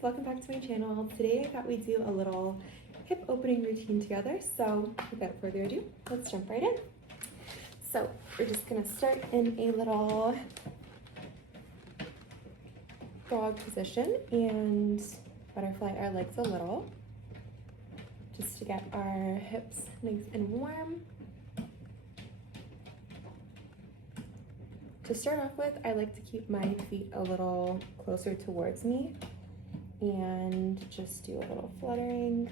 welcome back to my channel. Today I thought we'd do a little hip opening routine together, so without further ado, let's jump right in. So we're just gonna start in a little dog position and butterfly our legs a little, just to get our hips nice and warm. To start off with, I like to keep my feet a little closer towards me and just do a little fluttering.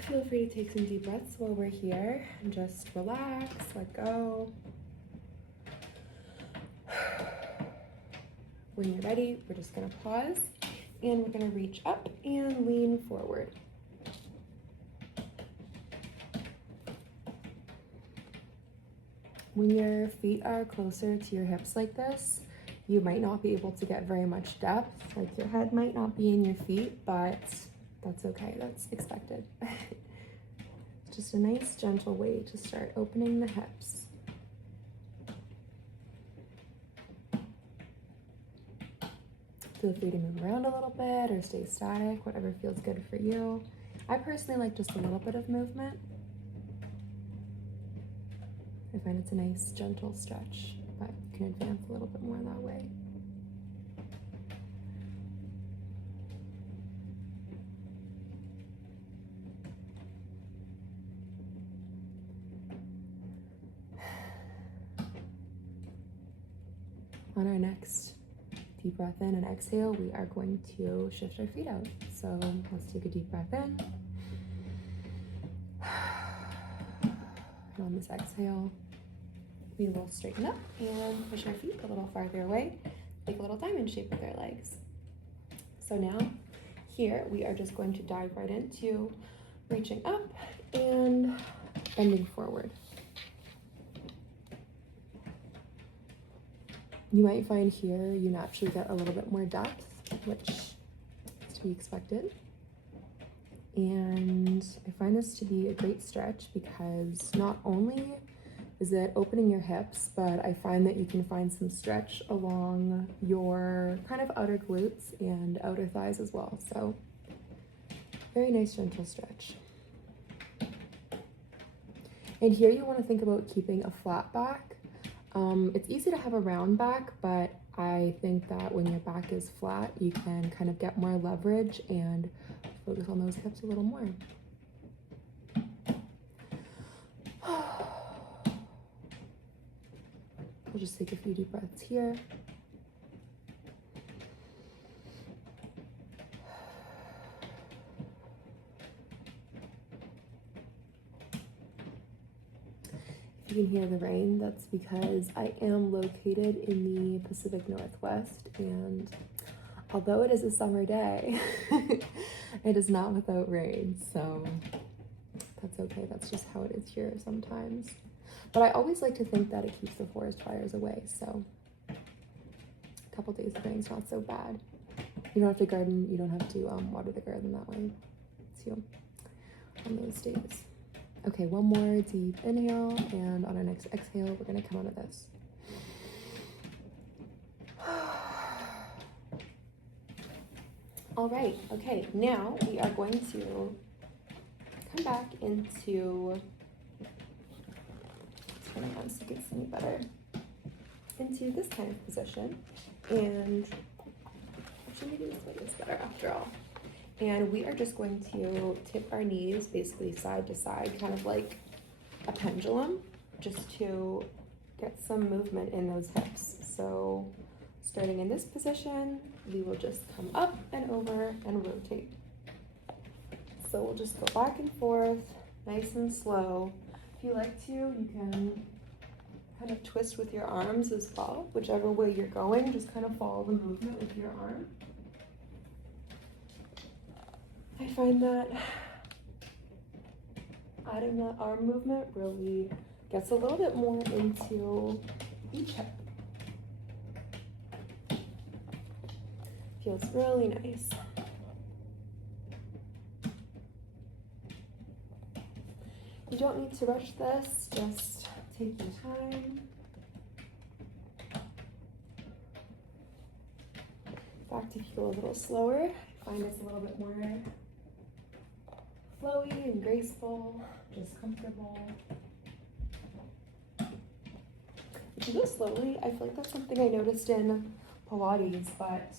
Feel free to take some deep breaths while we're here and just relax, let go. When you're ready, we're just gonna pause and we're gonna reach up and lean forward. When your feet are closer to your hips like this, you might not be able to get very much depth. Like your head might not be in your feet, but that's okay, that's expected. It's just a nice, gentle way to start opening the hips. Feel free to move around a little bit or stay static, whatever feels good for you. I personally like just a little bit of movement. I find it's a nice, gentle stretch, but you can advance a little bit more that way. On our next deep breath in and exhale, we are going to shift our feet out. So let's take a deep breath in. And on this exhale, we will straighten up and push our feet a little farther away, make a little diamond shape with our legs. So now here we are just going to dive right into reaching up and bending forward. You might find here you naturally get a little bit more depth, which is to be expected. And I find this to be a great stretch because not only is it opening your hips, but I find that you can find some stretch along your kind of outer glutes and outer thighs as well. So very nice, gentle stretch. And here you want to think about keeping a flat back. It's easy to have a round back, but I think that when your back is flat, you can kind of get more leverage and focus on those hips a little more. We'll just take a few deep breaths here. If you can hear the rain, that's because I am located in the Pacific Northwest, and although it is a summer day, it is not without rain, so that's okay. That's just how it is here sometimes. But I always like to think that it keeps the forest fires away, so a couple days of rain's not so bad. You don't have to garden, you don't have to water the garden that way. It's you on those days. Okay, one more deep inhale, and on our next exhale, we're gonna come out of this. All right, okay, now we are going to come back into, turn around so you can see me better, into this kind of position, and actually maybe this way is better after all. And we are just going to tip our knees basically side to side, kind of like a pendulum, just to get some movement in those hips. So starting in this position, we will just come up and over and rotate. So we'll just go back and forth, nice and slow. If you like to, you can kind of twist with your arms as well. Whichever way you're going, just kind of follow the movement with your arm. I find that adding that arm movement really gets a little bit more into each hip. Feels really nice. You don't need to rush this, just Take your time. In fact, if you go a little slower, I find it's a little bit more flowy and graceful, just comfortable. If you go slowly, I feel like that's something I noticed in Pilates, but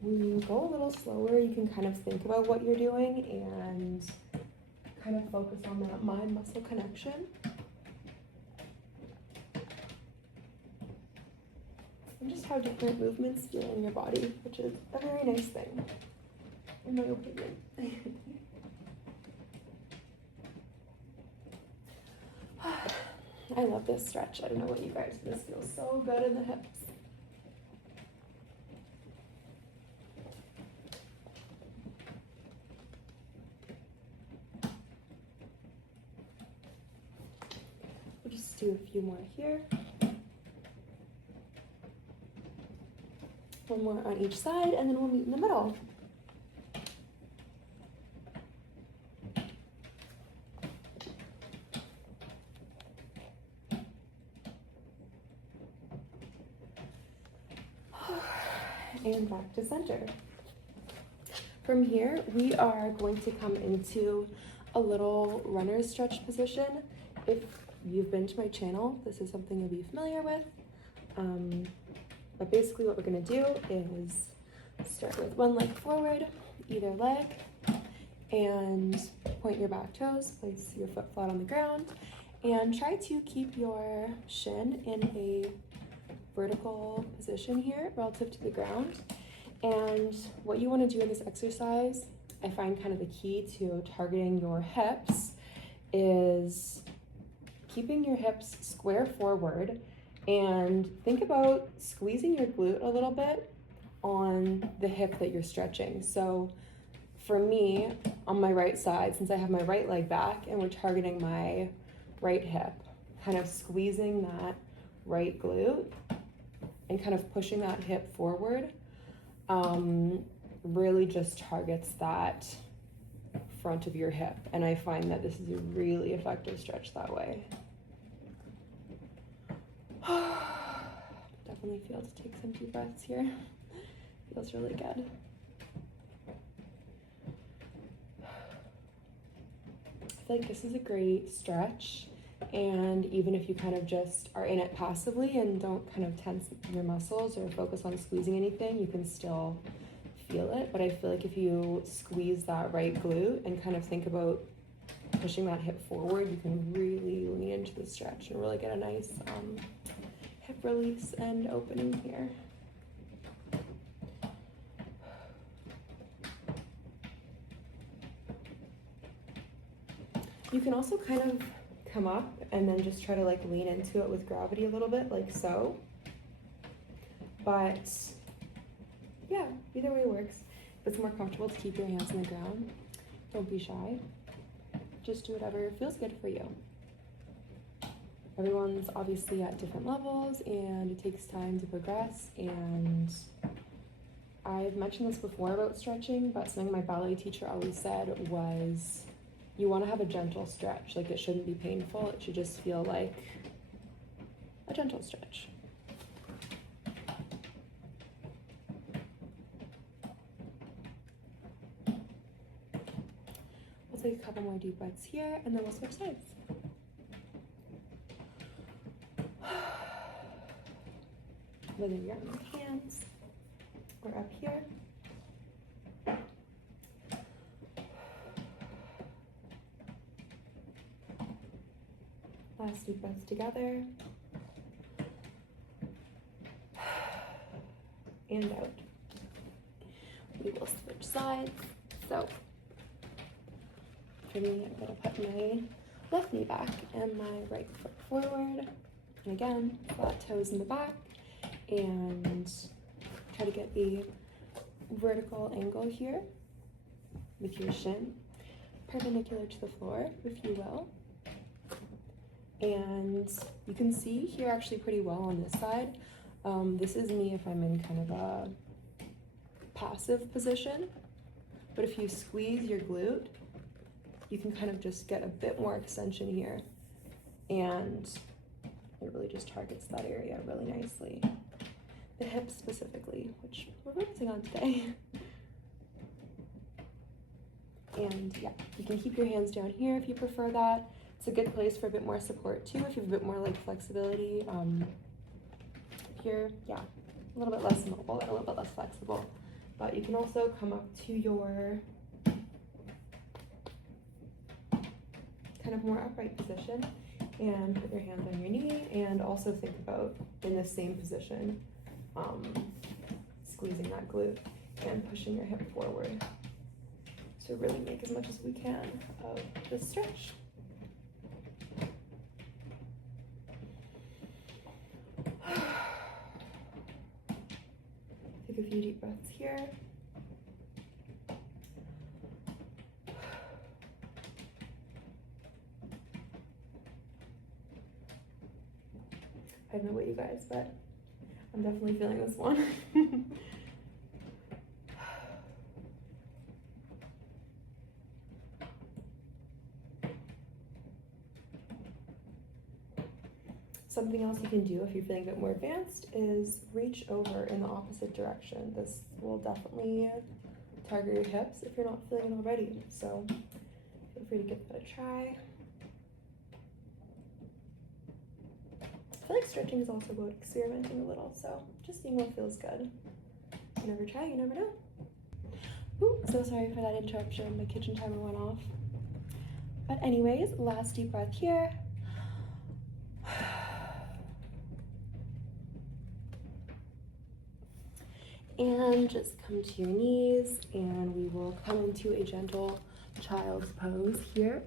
when you go a little slower, you can kind of think about what you're doing and kind of focus on that mind-muscle connection. And just how different movements feel in your body, which is a very nice thing, in my opinion. I love this stretch. I don't know what you guys, this feels so good in the hips. We'll just do a few more here. One more on each side, and then we'll meet in the middle. And back to center. From here, we are going to come into a little runner stretch position. If you've been to my channel, this is something you'll be familiar with. But basically what we're gonna do is start with one leg forward, either leg, and point your back toes, place your foot flat on the ground, and try to keep your shin in a vertical position here relative to the ground. And what you want to do in this exercise, I find kind of the key to targeting your hips, is keeping your hips square forward and think about squeezing your glute a little bit on the hip that you're stretching. So for me, on my right side, since I have my right leg back and we're targeting my right hip, kind of squeezing that right glute and kind of pushing that hip forward really just targets that front of your hip. And I find that this is a really effective stretch that way. Definitely feel to take some deep breaths here. Feels really good. I feel like this is a great stretch, and even if you kind of just are in it passively and don't kind of tense your muscles or focus on squeezing anything, you can still feel it. But I feel like if you squeeze that right glute and kind of think about pushing that hip forward, you can really lean into the stretch and really get a nice hip release and opening here. You can also kind of come up and then just try to like lean into it with gravity a little bit, like so. But yeah, either way works. If it's more comfortable to keep your hands on the ground, don't be shy. Just do whatever feels good for you. Everyone's obviously at different levels and it takes time to progress. And I've mentioned this before about stretching, but something my ballet teacher always said was, you want to have a gentle stretch. Like, it shouldn't be painful. It should just feel like a gentle stretch. We'll take a couple more deep breaths here and then we'll switch sides. Whether you're on your hands or up here. Last deep breaths together. And out. We will switch sides. So, for me, I'm going to put my left knee back and my right foot forward. And again, flat toes in the back. And try to get the vertical angle here with your shin perpendicular to the floor, if you will. And you can see here actually pretty well on this side. This is me if I'm in kind of a passive position. But if you squeeze your glute you can kind of just get a bit more extension here, and it really just targets that area really nicely. The hips specifically, which we're focusing on today. And yeah, you can keep your hands down here if you prefer that. It's a good place for a bit more support too, if you have a bit more like flexibility. Here, yeah, a little bit less mobile and a little bit less flexible. But you can also come up to your kind of more upright position and put your hand on your knee, and also think about, in the same position, squeezing that glute and pushing your hip forward to really make as much as we can of the stretch. Take a few deep breaths here. I don't know about you guys, but I'm definitely feeling this one. Something else you can do if you're feeling a bit more advanced is reach over in the opposite direction. This will definitely target your hips if you're not feeling it already. So feel free to give that a try. I feel like stretching is also about experimenting a little, so just seeing what feels good. You never try, you never know. Ooh, so sorry for that interruption. My kitchen timer went off. But anyways, last deep breath here. And just come to your knees, and we will come into a gentle child's pose here.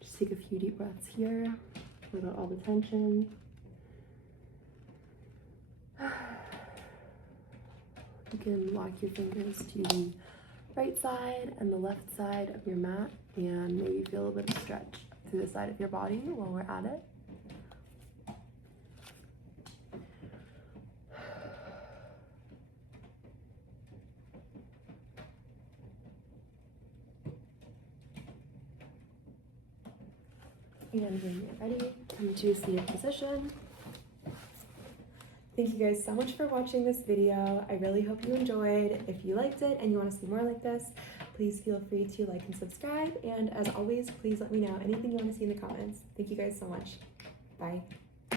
Just take a few deep breaths here, let out all the tension. You can lock your fingers to the right side and the left side of your mat, and maybe feel a little bit of stretch to the side of your body while we're at it. And when you're ready, come to a seated position. Thank you guys so much for watching this video. I really hope you enjoyed. If you liked it and you want to see more like this, please feel free to like and subscribe. And as always, please let me know anything you want to see in the comments. Thank you guys so much. Bye.